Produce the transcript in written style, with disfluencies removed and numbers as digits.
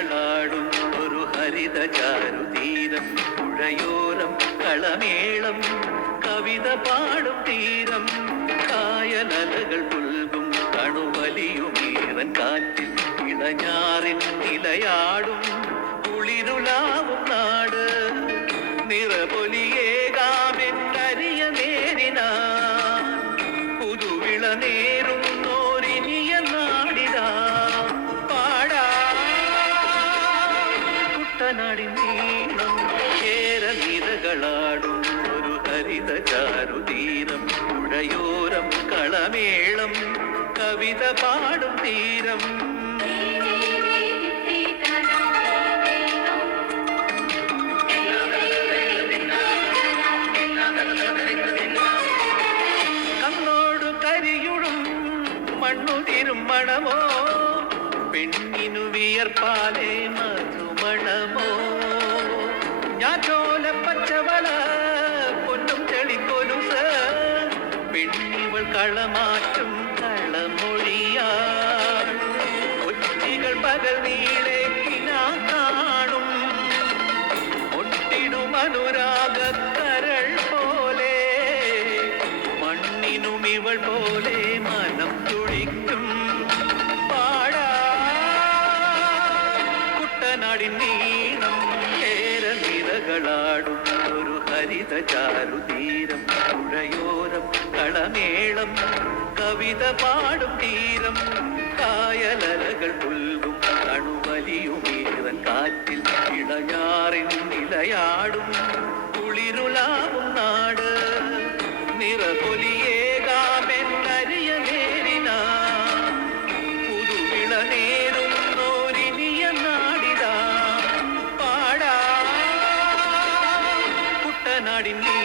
നിരകളാടും ഒരു ഹരിത ചാരുതീരം പുഴയോരം കളമേളം കവിത പാടും തീരം കായലലകൾ പുൽകും കണുവലിയുമീറൻ കാറ്റിൽ ഇളഞ്ഞാറിൻ നിലയാടും കുളിരുലാവും നാട് നിറപൊലിയേകാമെന്നരിയ നേരിനാ പുതുവിള നേരുന്നോരിനിയ നാടിതാ പാടാ കുട്ടനാടിൻ നീളം കേര നിരകളാടും ഒരു ഹരിത ചാരുതീരം പുഴയോരം കളമേളം കവിത പാടും തീരം കണ്ണോടു കരിയുടും മണ്ണുതിരും മണമോ പെണ്ണിനു വിയർപ്പാലേ മധുമണമോ ഞാൻ ചോല പച്ചവള പൊന്നും ചെളിക്കൊലുസ് പെണ്ണിവൾ കളമാറ്റും കളമൊഴിയാ കൊച്ചികൾ പകൽ നീളെ കിനാ കാണും ഒട്ടിടും അനുരാഗക്കരൾ പോലെ മണ്ണിനും ഇവൾ പോലെ മനം തുടിക്കും പാടാ കുട്ടനാടിൻ നീളം ഏര നിരകളാടും ഒരു ഹരിത ചാരുതീരം പുഴയോരം കളമേളം കവിത പാടും തീരം കായലലകൾ പുൽകും കണുവലിയുമീറൻ കാറ്റിൽ ഇളഞ്ഞാറിൻ നിലയാടും കുളിരുലാവും നാട് നിറപൊലിയേകാമെന്നരിയ നേരിനാ പുതുവിള നേരുന്നോരിനിയ നാടിതാ പാടാ കുട്ടനാടിൻ നീ